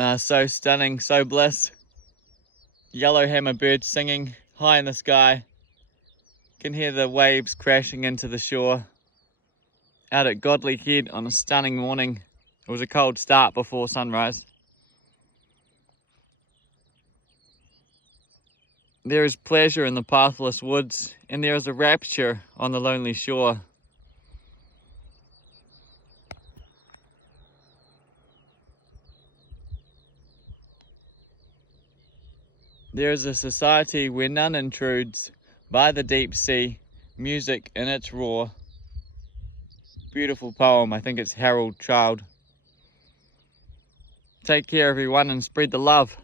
So stunning, so bliss. Yellowhammer birds singing high in the sky. Can hear the waves crashing into the shore. Out at Godley Head on a stunning morning. It was a cold start before sunrise. There is pleasure in the pathless woods, and there is a rapture on the lonely shore. There is a society where none intrudes, by the deep sea, music in its roar. Beautiful poem, I think it's Harold Child. Take care everyone and spread the love.